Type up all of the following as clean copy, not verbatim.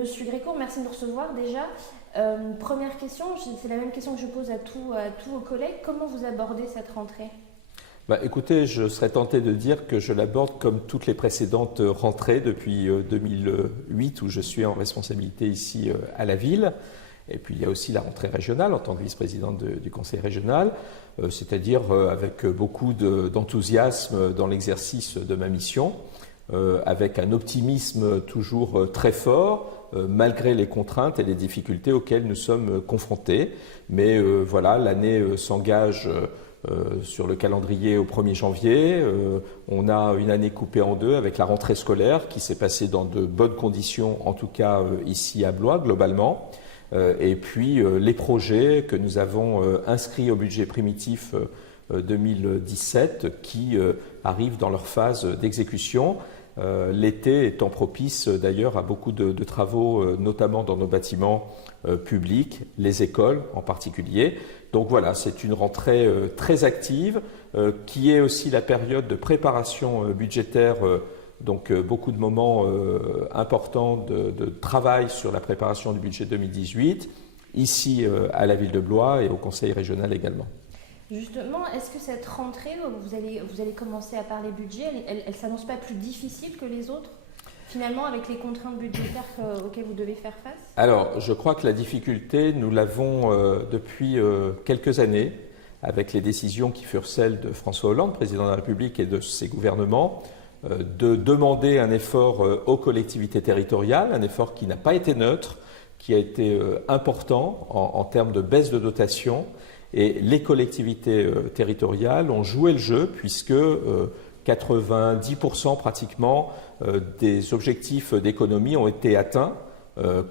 Monsieur Grécourt, merci de nous recevoir déjà. Première question, c'est la même question que je pose à tous vos collègues. Comment vous abordez cette rentrée ? Écoutez, je serais tenté de dire que je l'aborde comme toutes les précédentes rentrées depuis 2008 où je suis en responsabilité ici à la ville. Et puis il y a aussi la rentrée régionale en tant que vice-présidente du conseil régional, c'est-à-dire avec beaucoup d'enthousiasme dans l'exercice de ma mission, avec un optimisme toujours très fort, malgré les contraintes et les difficultés auxquelles nous sommes confrontés. Mais voilà, l'année s'engage sur le calendrier au 1er janvier. On a une année coupée en deux avec la rentrée scolaire qui s'est passée dans de bonnes conditions, en tout cas ici à Blois, globalement. Et puis les projets que nous avons inscrits au budget primitif 2017 qui arrivent dans leur phase d'exécution. L'été étant propice d'ailleurs à beaucoup de travaux, notamment dans nos bâtiments publics, les écoles en particulier. Donc voilà, c'est une rentrée très active qui est aussi la période de préparation budgétaire. Donc beaucoup de moments importants de travail sur la préparation du budget 2018, ici à la ville de Blois et au conseil régional également. Justement, est-ce que cette rentrée, vous allez commencer à parler budget, elle s'annonce pas plus difficile que les autres, finalement, avec les contraintes budgétaires auxquelles vous devez faire face ? Alors, je crois que la difficulté, nous l'avons depuis quelques années, avec les décisions qui furent celles de François Hollande, président de la République, et de ses gouvernements, de demander un effort aux collectivités territoriales, un effort qui n'a pas été neutre, qui a été important en termes de baisse de dotation. Et les collectivités territoriales ont joué le jeu puisque 90% pratiquement des objectifs d'économie ont été atteints,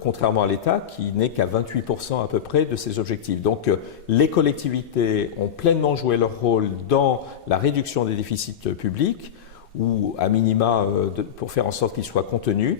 contrairement à l'État qui n'est qu'à 28% à peu près de ces objectifs. Donc les collectivités ont pleinement joué leur rôle dans la réduction des déficits publics ou à minima pour faire en sorte qu'ils soient contenus.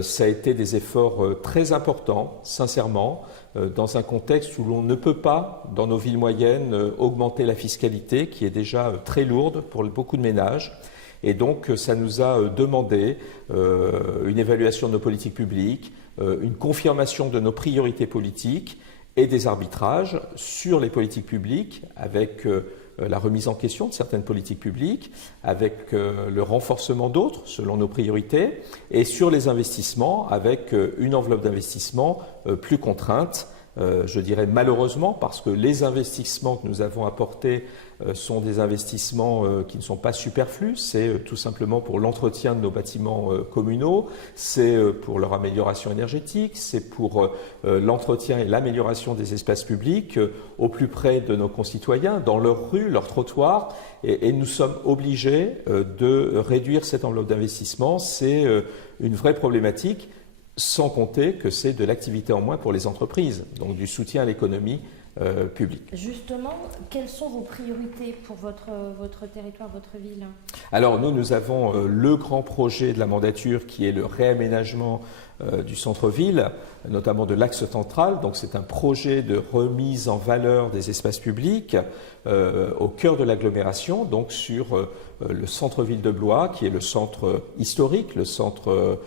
Ça a été des efforts très importants, sincèrement, dans un contexte où l'on ne peut pas, dans nos villes moyennes, augmenter la fiscalité qui est déjà très lourde pour beaucoup de ménages. Et donc, ça nous a demandé une évaluation de nos politiques publiques, une confirmation de nos priorités politiques et des arbitrages sur les politiques publiques avec la remise en question de certaines politiques publiques, avec le renforcement d'autres selon nos priorités, et sur les investissements avec une enveloppe d'investissement plus contrainte. Je dirais malheureusement parce que les investissements que nous avons apportés sont des investissements qui ne sont pas superflus, c'est tout simplement pour l'entretien de nos bâtiments communaux, c'est pour leur amélioration énergétique, c'est pour l'entretien et l'amélioration des espaces publics au plus près de nos concitoyens, dans leurs rues, leurs trottoirs, et nous sommes obligés de réduire cette enveloppe d'investissement. C'est une vraie problématique, sans compter que c'est de l'activité en moins pour les entreprises, donc du soutien à l'économie publique. Justement, quelles sont vos priorités pour votre territoire, votre ville ? Alors nous avons le grand projet de la mandature qui est le réaménagement du centre-ville, notamment de l'axe central. Donc c'est un projet de remise en valeur des espaces publics au cœur de l'agglomération, donc sur le centre-ville de Blois, qui est le centre historique, le centre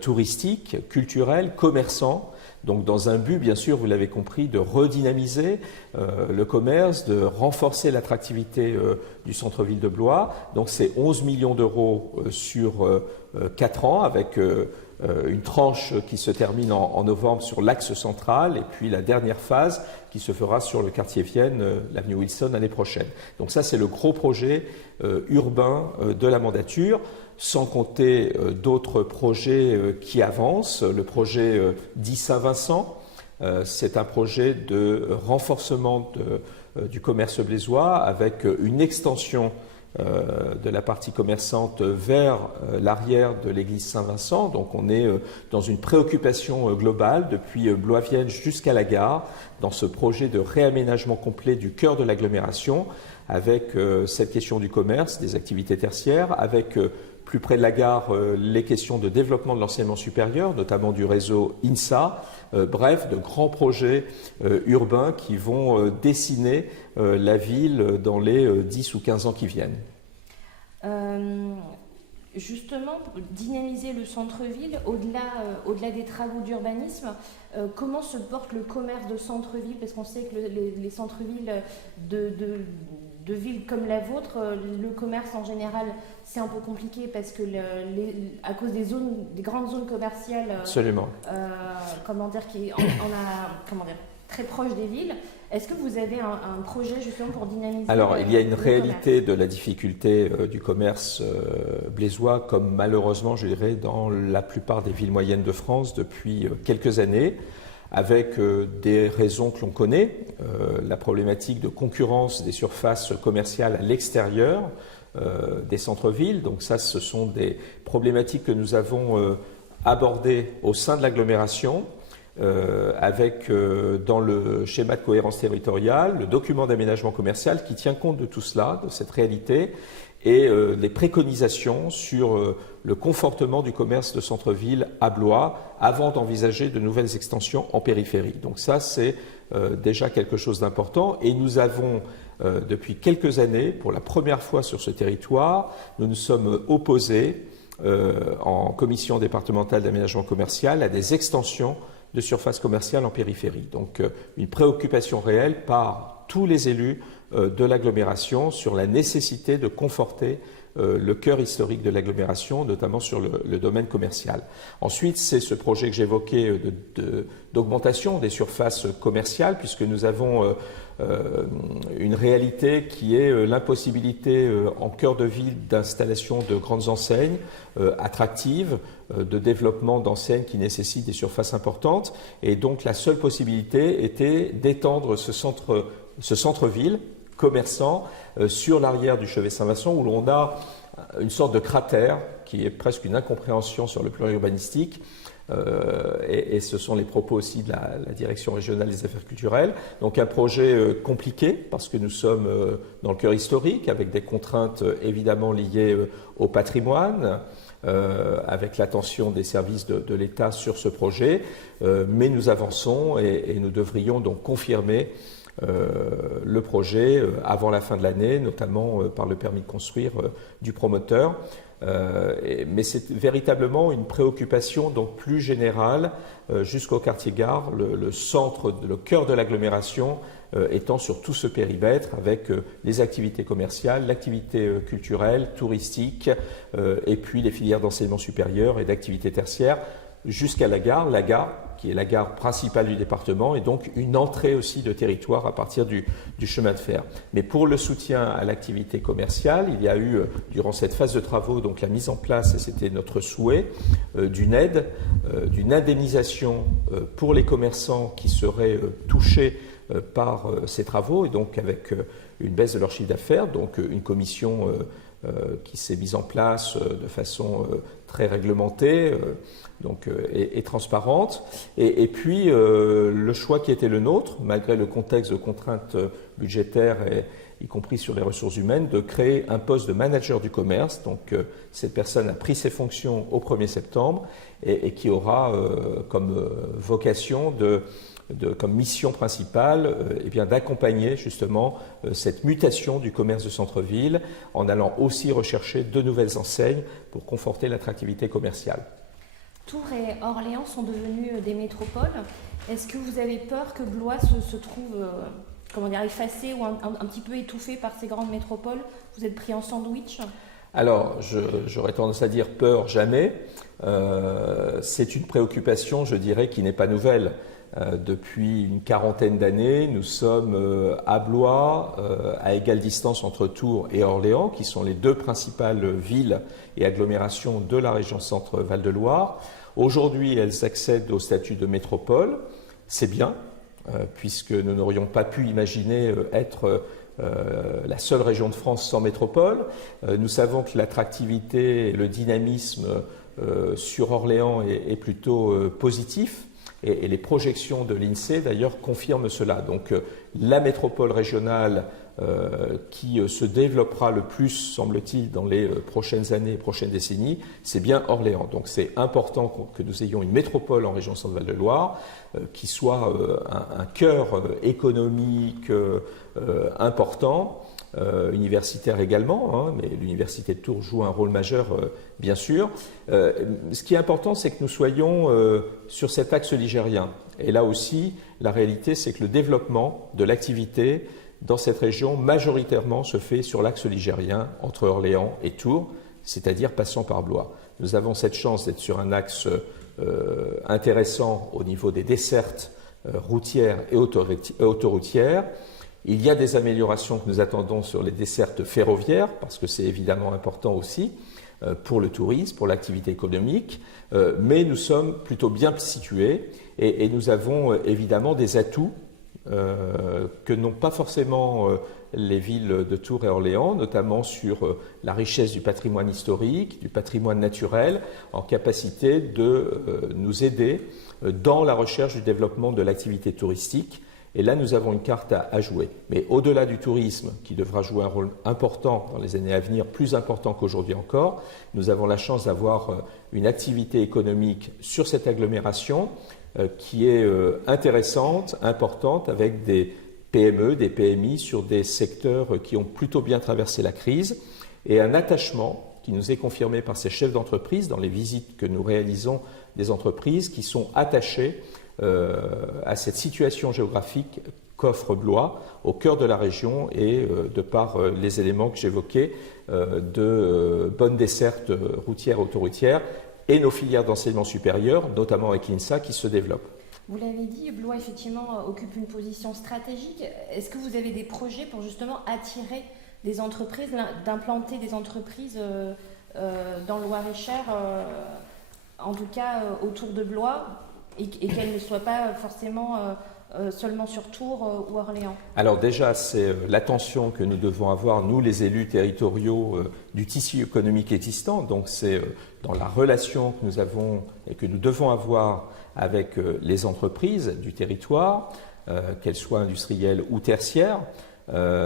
touristique, culturel, commerçant. Donc dans un but, bien sûr, vous l'avez compris, de redynamiser le commerce, de renforcer l'attractivité du centre-ville de Blois. Donc c'est 11 millions d'euros sur 4 ans, avec une tranche qui se termine en novembre sur l'axe central, et puis la dernière phase qui se fera sur le quartier Vienne, l'avenue Wilson, l'année prochaine. Donc ça, c'est le gros projet urbain de la mandature, sans compter d'autres projets qui avancent. Le projet dit Saint-Vincent, c'est un projet de renforcement du commerce blésois avec une extension de la partie commerçante vers l'arrière de l'église Saint-Vincent. Donc on est dans une préoccupation globale depuis Blois-Vienne jusqu'à la gare, dans ce projet de réaménagement complet du cœur de l'agglomération, avec cette question du commerce, des activités tertiaires, avec plus près de la gare, les questions de développement de l'enseignement supérieur, notamment du réseau INSA. Bref, de grands projets urbains qui vont dessiner la ville dans les 10 ou 15 ans qui viennent. Justement, pour dynamiser le centre-ville, au-delà des travaux d'urbanisme, comment se porte le commerce de centre-ville? Parce qu'on sait que les centres-villes de villes comme la vôtre, le commerce en général, c'est un peu compliqué parce que à cause des grandes zones commerciales, Absolument. Très proches des villes. Est-ce que vous avez un projet justement pour dynamiser? Alors, il y a une réalité commerce de la difficulté du commerce blésois, comme malheureusement, je dirais, dans la plupart des villes moyennes de France depuis quelques années, avec des raisons que l'on connaît, la problématique de concurrence des surfaces commerciales à l'extérieur des centres-villes. Donc ça, ce sont des problématiques que nous avons abordées au sein de l'agglomération, avec dans le schéma de cohérence territoriale, le document d'aménagement commercial qui tient compte de tout cela, de cette réalité, et les préconisations sur le confortement du commerce de centre-ville à Blois avant d'envisager de nouvelles extensions en périphérie. Donc ça, c'est déjà quelque chose d'important, et nous avons depuis quelques années, pour la première fois sur ce territoire, nous nous sommes opposés en commission départementale d'aménagement commercial à des extensions de surface commerciale en périphérie. Donc une préoccupation réelle par tous les élus de l'agglomération sur la nécessité de conforter le cœur historique de l'agglomération, notamment sur le domaine commercial. Ensuite, c'est ce projet que j'évoquais d'augmentation des surfaces commerciales, puisque nous avons une réalité qui est l'impossibilité en cœur de ville d'installation de grandes enseignes attractives, de développement d'enseignes qui nécessitent des surfaces importantes. Et donc la seule possibilité était d'étendre ce centre-ville commerçant sur l'arrière du chevet Saint-Vincent, où l'on a une sorte de cratère qui est presque une incompréhension sur le plan urbanistique. Et ce sont les propos aussi de la Direction régionale des affaires culturelles. Donc un projet compliqué parce que nous sommes dans le cœur historique avec des contraintes évidemment liées au patrimoine, avec l'attention des services de l'État sur ce projet. Mais nous avançons et nous devrions donc confirmer le projet avant la fin de l'année, notamment par le permis de construire du promoteur. Mais c'est véritablement une préoccupation donc plus générale jusqu'au quartier-gare, le centre, le cœur de l'agglomération étant sur tout ce périmètre avec les activités commerciales, l'activité culturelle, touristique et puis les filières d'enseignement supérieur et d'activités tertiaires jusqu'à la gare qui est la gare principale du département et donc une entrée aussi de territoire à partir du chemin de fer. Mais pour le soutien à l'activité commerciale, il y a eu durant cette phase de travaux donc la mise en place, et c'était notre souhait, d'une aide, d'une indemnisation pour les commerçants qui seraient touchés par ces travaux et donc avec une baisse de leur chiffre d'affaires, donc une commission qui s'est mise en place de façon très réglementée et transparente. Et puis le choix qui était le nôtre, malgré le contexte de contraintes budgétaires y compris sur les ressources humaines, de créer un poste de manager du commerce. Donc cette personne a pris ses fonctions au 1er septembre et qui aura comme vocation comme mission principale d'accompagner justement cette mutation du commerce de centre-ville en allant aussi rechercher de nouvelles enseignes pour conforter l'attractivité commerciale. Tours et Orléans sont devenus des métropoles. Est-ce que vous avez peur que Blois se trouve effacé ou un petit peu étouffé par ces grandes métropoles? Vous êtes pris en sandwich? Alors, j'aurais tendance à dire peur, jamais. C'est une préoccupation, je dirais, qui n'est pas nouvelle. Depuis une quarantaine d'années, nous sommes à Blois, à égale distance entre Tours et Orléans, qui sont les deux principales villes et agglomérations de la région Centre-Val de Loire. Aujourd'hui, elles accèdent au statut de métropole. C'est bien, puisque nous n'aurions pas pu imaginer être la seule région de France sans métropole. Nous savons que l'attractivité et le dynamisme sur Orléans est plutôt positif. Et les projections de l'INSEE, d'ailleurs, confirment cela. Donc, la métropole régionale qui se développera le plus, semble-t-il, dans les prochaines années, prochaines décennies, c'est bien Orléans. Donc c'est important que nous ayons une métropole en région Centre-Val de Loire qui soit un cœur économique important, universitaire également, hein, mais l'université de Tours joue un rôle majeur, bien sûr. Ce qui est important, c'est que nous soyons sur cet axe ligérien. Et là aussi, la réalité, c'est que le développement de l'activité dans cette région, majoritairement, se fait sur l'axe ligérien, entre Orléans et Tours, c'est-à-dire passant par Blois. Nous avons cette chance d'être sur un axe intéressant au niveau des dessertes routières et autoroutières. Il y a des améliorations que nous attendons sur les dessertes ferroviaires, parce que c'est évidemment important aussi pour le tourisme, pour l'activité économique, mais nous sommes plutôt bien situés et nous avons évidemment des atouts que n'ont pas forcément les villes de Tours et Orléans, notamment sur la richesse du patrimoine historique, du patrimoine naturel, en capacité de nous aider dans la recherche du développement de l'activité touristique. Et là, nous avons une carte à jouer. Mais au-delà du tourisme, qui devra jouer un rôle important dans les années à venir, plus important qu'aujourd'hui encore, nous avons la chance d'avoir une activité économique sur cette agglomération qui est intéressante, importante, avec des PME, des PMI sur des secteurs qui ont plutôt bien traversé la crise, et un attachement qui nous est confirmé par ces chefs d'entreprise dans les visites que nous réalisons des entreprises qui sont attachées à cette situation géographique qu'offre Blois au cœur de la région et de par les éléments que j'évoquais de bonnes dessertes routières, autoroutières et nos filières d'enseignement supérieur, notamment avec l'INSA, qui se développent. Vous l'avez dit, Blois effectivement occupe une position stratégique. Est-ce que vous avez des projets pour justement attirer des entreprises, d'implanter des entreprises dans le Loir-et-Cher, en tout cas autour de Blois, et qu'elles ne soient pas forcément seulement sur Tours ou Orléans? Alors déjà, c'est l'attention que nous devons avoir, nous les élus territoriaux, du tissu économique existant. Donc c'est dans la relation que nous avons et que nous devons avoir avec les entreprises du territoire, qu'elles soient industrielles ou tertiaires.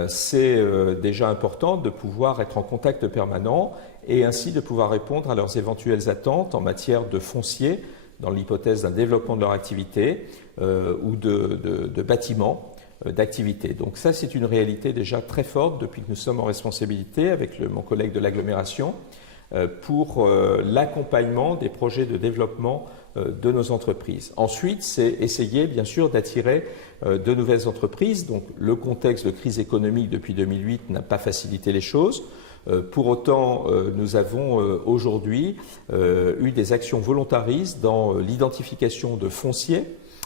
C'est déjà important de pouvoir être en contact permanent et ainsi de pouvoir répondre à leurs éventuelles attentes en matière de foncier, dans l'hypothèse d'un développement de leur activité ou de bâtiments d'activité. Donc ça, c'est une réalité déjà très forte depuis que nous sommes en responsabilité avec mon collègue de l'agglomération pour l'accompagnement des projets de développement de nos entreprises. Ensuite, c'est essayer, bien sûr, d'attirer de nouvelles entreprises. Donc le contexte de crise économique depuis 2008 n'a pas facilité les choses. Pour autant, nous avons aujourd'hui eu des actions volontaristes dans l'identification de fonciers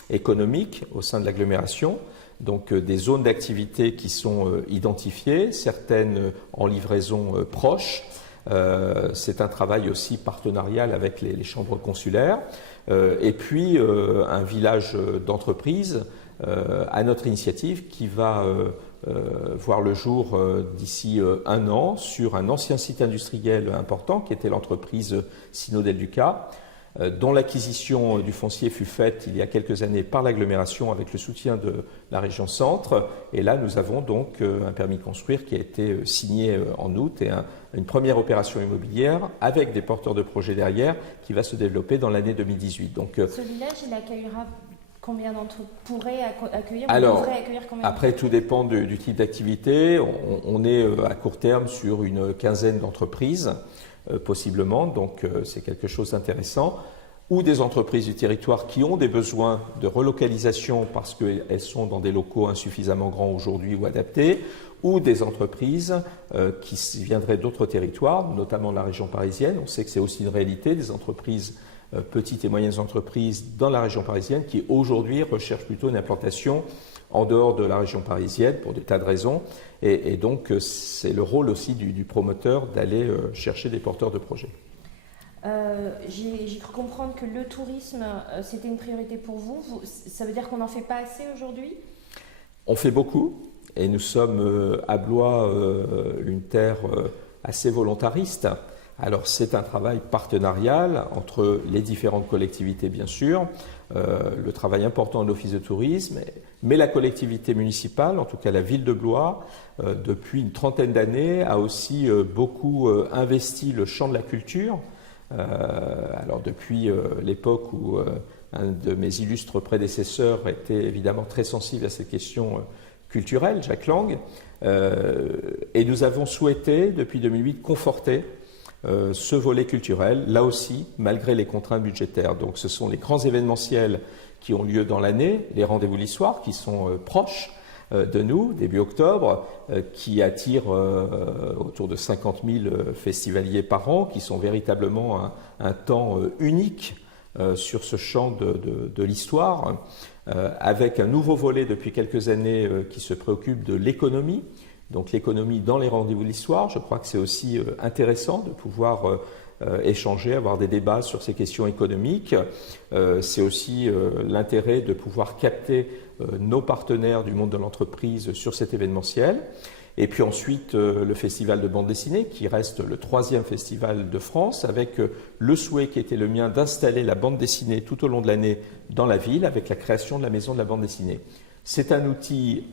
économiques au sein de l'agglomération, donc des zones d'activité qui sont identifiées, certaines en livraison proche. C'est un travail aussi partenarial avec les chambres consulaires. Et puis un village d'entreprise à notre initiative qui va voir le jour d'ici un an sur un ancien site industriel important qui était l'entreprise Sino Del Duca, dont l'acquisition du foncier fut faite il y a quelques années par l'agglomération avec le soutien de la région Centre. Et là, nous avons donc un permis de construire qui a été signé en août et une première opération immobilière avec des porteurs de projets derrière qui va se développer dans l'année 2018. Donc, ce village, il accueillera combien pourrait accueillir ou alors, devrait accueillir combien? Après, tout dépend du type d'activité. On est à court terme sur une quinzaine d'entreprises, possiblement, donc c'est quelque chose d'intéressant. Ou des entreprises du territoire qui ont des besoins de relocalisation parce qu'elles sont dans des locaux insuffisamment grands aujourd'hui ou adaptés, ou des entreprises qui viendraient d'autres territoires, notamment de la région parisienne. On sait que c'est aussi une réalité, des entreprises petites et moyennes entreprises dans la région parisienne qui aujourd'hui recherchent plutôt une implantation en dehors de la région parisienne pour des tas de raisons. Et donc c'est le rôle aussi du promoteur d'aller chercher des porteurs de projets. J'ai cru comprendre que le tourisme, c'était une priorité pour vous. Ça veut dire qu'on n'en fait pas assez aujourd'hui? On fait beaucoup et nous sommes à Blois une terre assez volontariste, Alors c'est un travail partenarial entre les différentes collectivités bien sûr, le travail important de l'Office de tourisme, mais la collectivité municipale, en tout cas la ville de Blois, depuis une trentaine d'années a aussi beaucoup investi le champ de la culture. Alors depuis l'époque où un de mes illustres prédécesseurs était évidemment très sensible à ces questions culturelles, Jacques Lang, et nous avons souhaité depuis 2008 conforter ce volet culturel, là aussi, malgré les contraintes budgétaires. Donc ce sont les grands événementiels qui ont lieu dans l'année, les rendez-vous l'histoire qui sont proches de nous, début octobre, qui attirent autour de 50 000 festivaliers par an, qui sont véritablement un temps unique sur ce champ de l'histoire, avec un nouveau volet depuis quelques années qui se préoccupe de l'économie. Donc l'économie dans les rendez-vous de l'histoire, je crois que c'est aussi intéressant de pouvoir échanger, avoir des débats sur ces questions économiques. C'est aussi l'intérêt de pouvoir capter nos partenaires du monde de l'entreprise sur cet événementiel. Et puis ensuite, le festival de bande dessinée, qui reste le 3e festival de France, avec le souhait qui était le mien d'installer la bande dessinée tout au long de l'année dans la ville, avec la création de la Maison de la bande dessinée. C'est un outil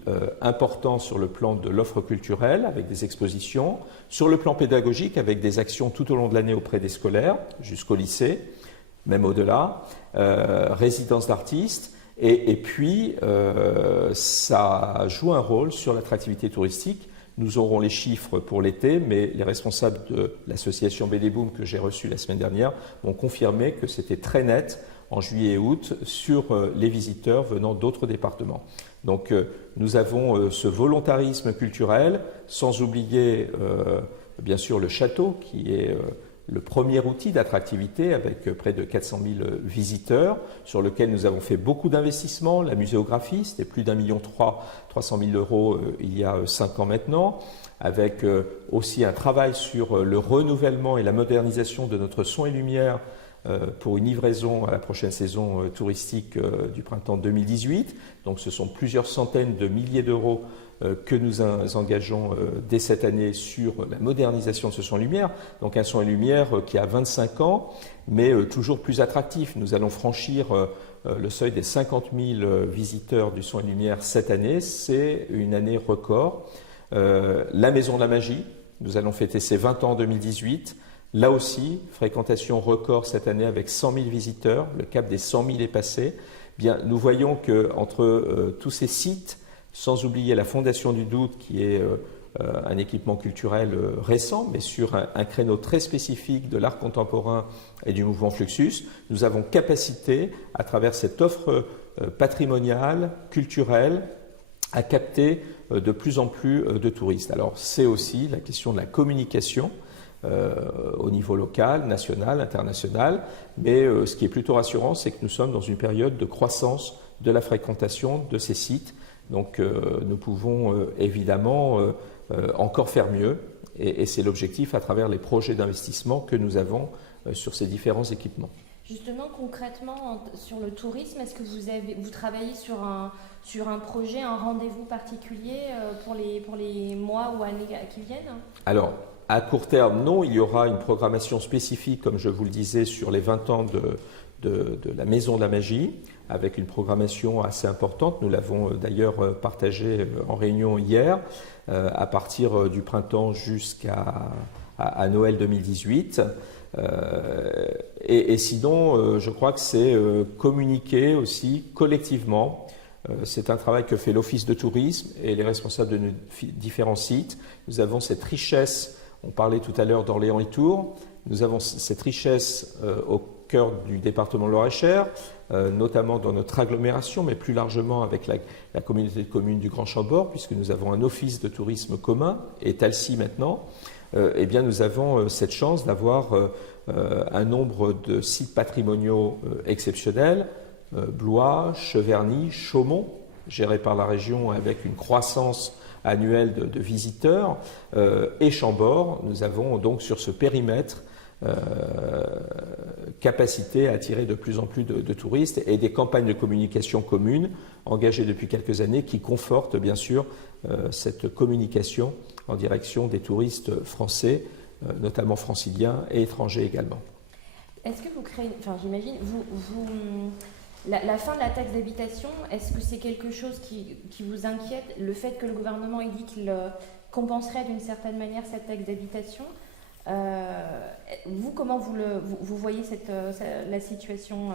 important sur le plan de l'offre culturelle, avec des expositions, sur le plan pédagogique, avec des actions tout au long de l'année auprès des scolaires, jusqu'au lycée, même au-delà, résidence d'artistes, et puis ça joue un rôle sur l'attractivité touristique. Nous aurons les chiffres pour l'été, mais les responsables de l'association BD Boom que j'ai reçue la semaine dernière m'ont confirmé que c'était très net en juillet et août sur les visiteurs venant d'autres départements. Donc nous avons ce volontarisme culturel, sans oublier bien sûr le château qui est le premier outil d'attractivité avec près de 400 000 visiteurs sur lequel nous avons fait beaucoup d'investissements. La muséographie, c'était plus d'1,3 million 300 000 euros il y a 5 ans maintenant, avec aussi un travail sur le renouvellement et la modernisation de notre son et lumière pour une livraison à la prochaine saison touristique du printemps 2018. Donc ce sont plusieurs centaines de milliers d'euros que nous engageons dès cette année sur la modernisation de ce son et lumière. Donc un son et lumière qui a 25 ans, mais toujours plus attractif. Nous allons franchir le seuil des 50 000 visiteurs du son et lumière cette année. C'est une année record. La Maison de la Magie, nous allons fêter ses 20 ans en 2018. Là aussi, fréquentation record cette année avec 100 000 visiteurs. Le cap des 100 000 est passé. Bien, nous voyons qu'entre tous ces sites, sans oublier la Fondation du Doute, qui est un équipement culturel récent, mais sur un créneau très spécifique de l'art contemporain et du mouvement Fluxus, nous avons capacité, à travers cette offre patrimoniale, culturelle, à capter de plus en plus de touristes. Alors, c'est aussi la question de la communication au niveau local, national, international, mais ce qui est plutôt rassurant, c'est que nous sommes dans une période de croissance de la fréquentation de ces sites. Donc nous pouvons évidemment encore faire mieux et c'est l'objectif à travers les projets d'investissement que nous avons sur ces différents équipements. Justement, concrètement, sur le tourisme, est-ce que vous travaillez sur un projet, un rendez-vous particulier pour les mois ou années qui viennent ? Alors, à court terme, non, il y aura une programmation spécifique, comme je vous le disais, sur les 20 ans de la Maison de la Magie, avec une programmation assez importante. Nous l'avons d'ailleurs partagée en réunion hier, à partir du printemps jusqu'à Noël 2018. Et sinon, je crois que c'est communiquer aussi collectivement. C'est un travail que fait l'Office de tourisme et les responsables de nos différents sites. Nous avons cette richesse, on parlait tout à l'heure d'Orléans et Tours, nous avons cette richesse au cœur du département de Loir-et-Cher, notamment dans notre agglomération, mais plus largement avec la communauté de communes du Grand Chambord, puisque nous avons un office de tourisme commun, et Talcy maintenant. Eh bien, nous avons cette chance d'avoir un nombre de sites patrimoniaux exceptionnels, Blois, Cheverny, Chaumont, gérés par la région avec une croissance annuelle de visiteurs, et Chambord. Nous avons donc sur ce périmètre capacité à attirer de plus en plus de touristes et des campagnes de communication communes engagées depuis quelques années qui confortent bien sûr cette communication en direction des touristes français notamment franciliens et étrangers également. Est-ce que vous créez, enfin j'imagine, la fin de la taxe d'habitation, est-ce que c'est quelque chose qui vous inquiète, le fait que le gouvernement ait dit qu'il compenserait d'une certaine manière cette taxe d'habitation? Vous, comment vous voyez la situation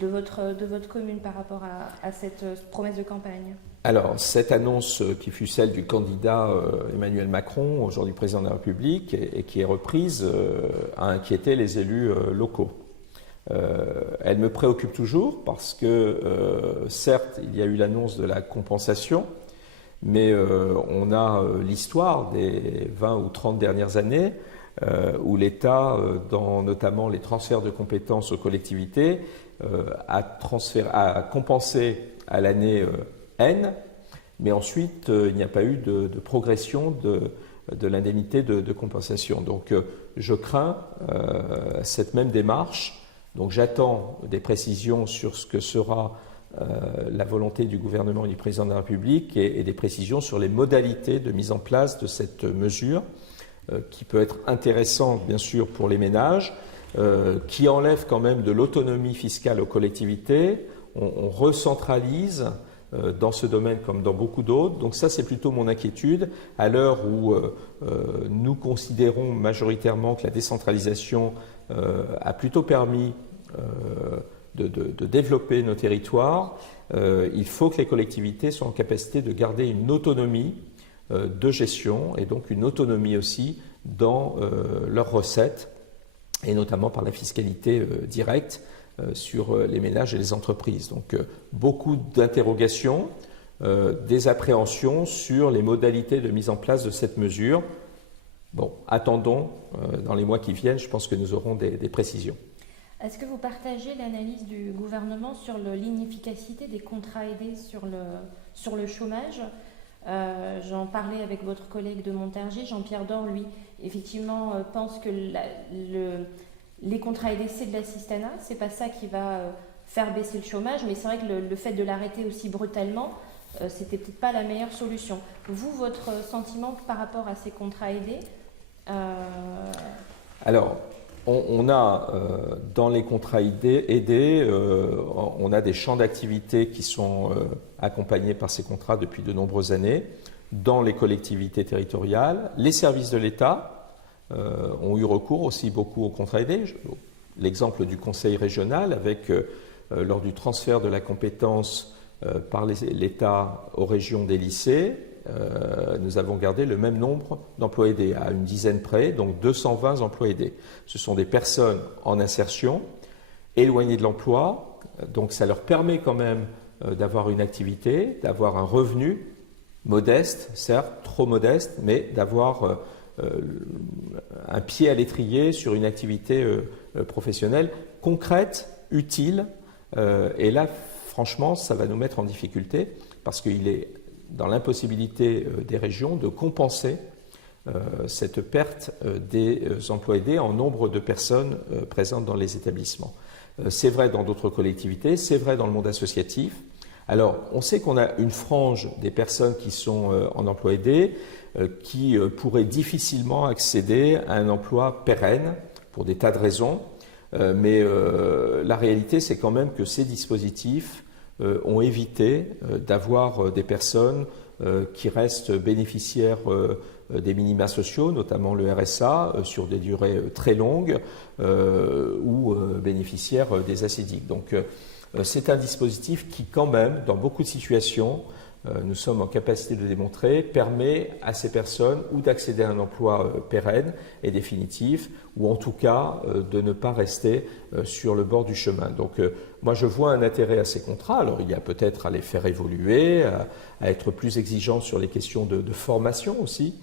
de votre commune par rapport à cette promesse de campagne? Alors, cette annonce qui fut celle du candidat Emmanuel Macron, aujourd'hui président de la République, et qui est reprise, a inquiété les élus locaux. Elle me préoccupe toujours parce que, certes, il y a eu l'annonce de la compensation, mais on a l'histoire des 20 ou 30 dernières années où l'État, dans notamment les transferts de compétences aux collectivités, a compensé à l'année N, mais ensuite il n'y a pas eu de progression de l'indemnité de compensation. Donc je crains cette même démarche. Donc j'attends des précisions sur ce que sera la volonté du gouvernement et du président de la République et des précisions sur les modalités de mise en place de cette mesure qui peut être intéressante bien sûr pour les ménages, qui enlève quand même de l'autonomie fiscale aux collectivités. On recentralise dans ce domaine comme dans beaucoup d'autres. Donc ça, c'est plutôt mon inquiétude à l'heure où nous considérons majoritairement que la décentralisation a plutôt permis de développer nos territoires. Il faut que les collectivités soient en capacité de garder une autonomie de gestion et donc une autonomie aussi dans leurs recettes et notamment par la fiscalité directe sur les ménages et les entreprises. Donc beaucoup d'interrogations, des appréhensions sur les modalités de mise en place de cette mesure. Bon, attendons dans les mois qui viennent, je pense que nous aurons des précisions. Est-ce que vous partagez l'analyse du gouvernement sur l'inefficacité des contrats aidés sur le chômage? J'en parlais avec votre collègue de Montargis, Jean-Pierre Dor, lui, effectivement, pense que les contrats aidés, c'est de l'assistanat, c'est pas ça qui va faire baisser le chômage, mais c'est vrai que le fait de l'arrêter aussi brutalement, c'était peut-être pas la meilleure solution. Vous, votre sentiment par rapport à ces contrats aidés? Alors, on a dans les contrats aidés, on a des champs d'activité qui sont accompagnés par ces contrats depuis de nombreuses années dans les collectivités territoriales. Les services de l'État ont eu recours aussi beaucoup aux contrats aidés. L'exemple du conseil régional avec, lors du transfert de la compétence par l'État aux régions des lycées, nous avons gardé le même nombre d'emplois aidés, à une dizaine près, donc 220 emplois aidés. Ce sont des personnes en insertion, éloignées de l'emploi, donc ça leur permet quand même d'avoir une activité, d'avoir un revenu modeste, certes trop modeste, mais d'avoir un pied à l'étrier sur une activité professionnelle concrète, utile, et là, franchement, ça va nous mettre en difficulté parce qu'il est dans l'impossibilité des régions de compenser cette perte des emplois aidés en nombre de personnes présentes dans les établissements. C'est vrai dans d'autres collectivités, c'est vrai dans le monde associatif. Alors, on sait qu'on a une frange des personnes qui sont en emploi aidé qui pourraient difficilement accéder à un emploi pérenne pour des tas de raisons, mais la réalité, c'est quand même que ces dispositifs ont évité d'avoir des personnes qui restent bénéficiaires des minima sociaux, notamment le RSA, sur des durées très longues, ou bénéficiaires des ACEDIC. Donc c'est un dispositif qui, quand même, dans beaucoup de situations, nous sommes en capacité de démontrer, permet à ces personnes ou d'accéder à un emploi pérenne et définitif, ou en tout cas de ne pas rester sur le bord du chemin. Donc moi je vois un intérêt à ces contrats. Alors il y a peut-être à les faire évoluer, à être plus exigeant sur les questions de formation aussi,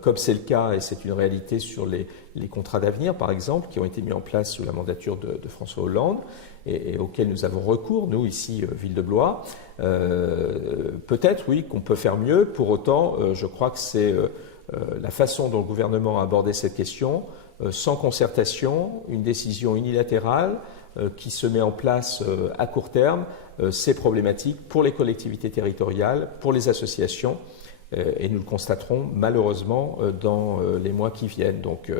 comme c'est le cas et c'est une réalité sur les contrats d'avenir par exemple, qui ont été mis en place sous la mandature de François Hollande et auxquels nous avons recours, nous ici, Ville de Blois. Peut-être oui qu'on peut faire mieux, pour autant je crois que c'est la façon dont le gouvernement a abordé cette question, sans concertation, une décision unilatérale qui se met en place à court terme, c'est problématique pour les collectivités territoriales, pour les associations et nous le constaterons malheureusement dans les mois qui viennent. Donc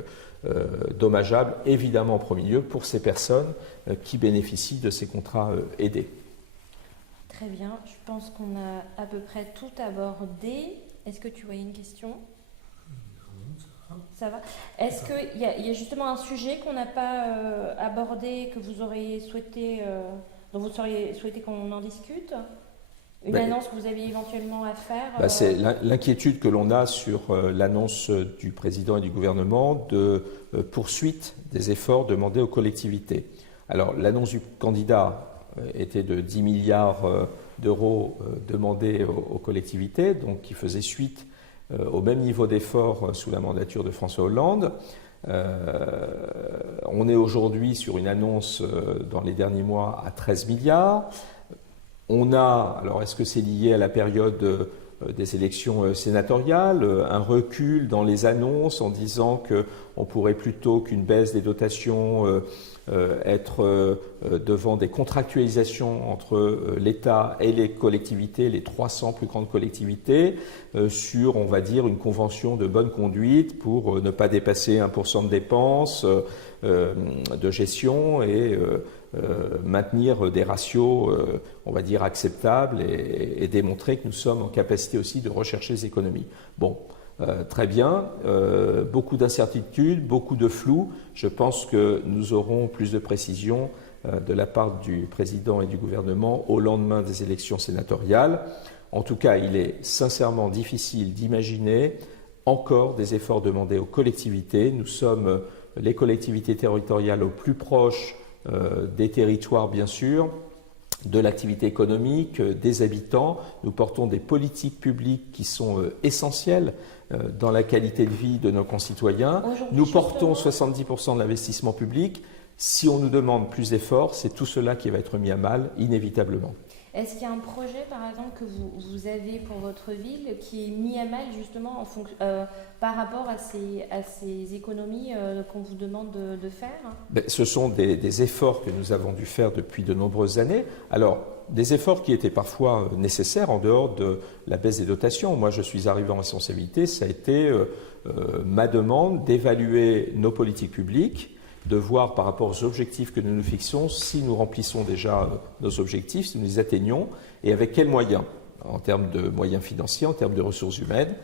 dommageable évidemment en premier lieu pour ces personnes qui bénéficient de ces contrats aidés. Très bien, je pense qu'on a à peu près tout abordé. Est-ce que tu voyais une question ? Ça va. Est-ce qu'il y a justement un sujet qu'on n'a pas abordé, que vous auriez souhaité, dont vous auriez souhaité qu'on en discute ? Une annonce que vous aviez éventuellement à faire C'est l'inquiétude que l'on a sur l'annonce du président et du gouvernement de poursuite des efforts demandés aux collectivités. Alors, l'annonce du candidat était de 10 milliards d'euros demandés aux collectivités, donc qui faisait suite au même niveau d'effort sous la mandature de François Hollande. On est aujourd'hui sur une annonce dans les derniers mois à 13 milliards. On a, alors est-ce que c'est lié à la période des élections sénatoriales, un recul dans les annonces en disant qu'on pourrait plutôt qu'une baisse des dotations être devant des contractualisations entre l'État et les collectivités, les 300 plus grandes collectivités, sur, on va dire, une convention de bonne conduite pour ne pas dépasser 1% de dépenses de gestion et maintenir des ratios, on va dire, acceptables et démontrer que nous sommes en capacité aussi de rechercher les économies. Bon, très bien, beaucoup d'incertitudes, beaucoup de flou. Je pense que nous aurons plus de précisions de la part du président et du gouvernement au lendemain des élections sénatoriales. En tout cas, il est sincèrement difficile d'imaginer encore des efforts demandés aux collectivités. Nous sommes les collectivités territoriales au plus proche des territoires, bien sûr, de l'activité économique, des habitants. Nous portons des politiques publiques qui sont essentielles dans la qualité de vie de nos concitoyens. Nous portons 70% de l'investissement public. Si on nous demande plus d'efforts, c'est tout cela qui va être mis à mal, inévitablement. Est-ce qu'il y a un projet, par exemple, que vous avez pour votre ville qui est mis à mal justement par rapport à ces économies qu'on vous demande de faire ? Ce sont des efforts que nous avons dû faire depuis de nombreuses années. Alors, des efforts qui étaient parfois nécessaires en dehors de la baisse des dotations. Moi, je suis arrivé en responsabilité, ça a été ma demande d'évaluer nos politiques publiques, de voir par rapport aux objectifs que nous nous fixons, si nous remplissons déjà nos objectifs, si nous les atteignons, et avec quels moyens, en termes de moyens financiers, en termes de ressources humaines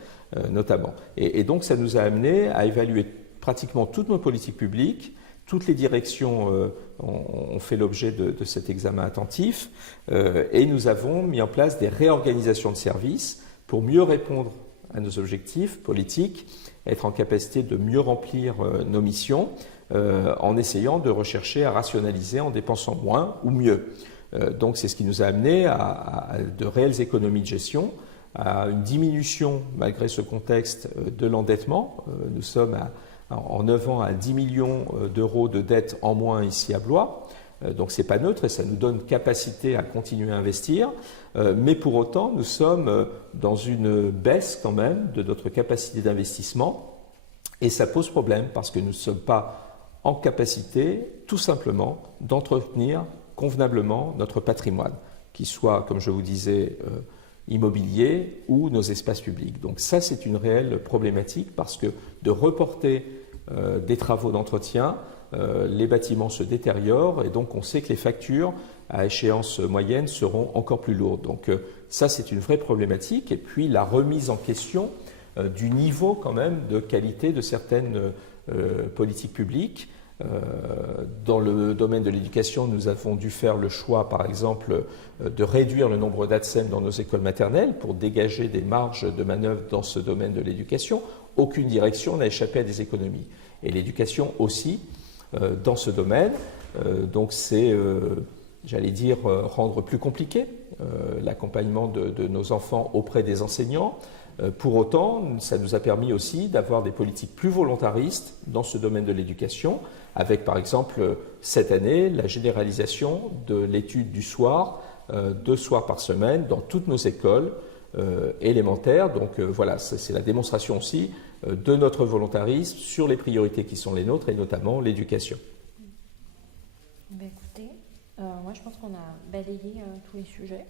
notamment. Et donc ça nous a amené à évaluer pratiquement toutes nos politiques publiques, toutes les directions ont fait l'objet de cet examen attentif, et nous avons mis en place des réorganisations de services pour mieux répondre à nos objectifs politiques, être en capacité de mieux remplir nos missions, en essayant de rechercher à rationaliser en dépensant moins ou mieux. Donc c'est ce qui nous a amené à de réelles économies de gestion, à une diminution, malgré ce contexte, de l'endettement. Nous sommes en 9 ans à 10 millions d'euros de dettes en moins ici à Blois. Donc ce n'est pas neutre et ça nous donne capacité à continuer à investir. Mais pour autant, nous sommes dans une baisse quand même de notre capacité d'investissement. Et ça pose problème parce que nous ne sommes pas en capacité, tout simplement, d'entretenir convenablement notre patrimoine, qu'il soit, comme je vous disais, immobilier ou nos espaces publics. Donc ça, c'est une réelle problématique parce que de reporter des travaux d'entretien, les bâtiments se détériorent et donc on sait que les factures à échéance moyenne seront encore plus lourdes. Donc ça, c'est une vraie problématique. Et puis la remise en question du niveau quand même de qualité de certaines politiques publiques. Dans le domaine de l'éducation, nous avons dû faire le choix, par exemple, de réduire le nombre d'ATSEM dans nos écoles maternelles pour dégager des marges de manœuvre dans ce domaine de l'éducation. Aucune direction n'a échappé à des économies. Et l'éducation aussi, dans ce domaine. Donc c'est, j'allais dire, rendre plus compliqué l'accompagnement de nos enfants auprès des enseignants. Pour autant, ça nous a permis aussi d'avoir des politiques plus volontaristes dans ce domaine de l'éducation, avec par exemple cette année la généralisation de l'étude du soir, 2 soirs par semaine dans toutes nos écoles élémentaires. Donc voilà, c'est la démonstration aussi de notre volontarisme sur les priorités qui sont les nôtres et notamment l'éducation. Écoutez, moi je pense qu'on a balayé tous les sujets.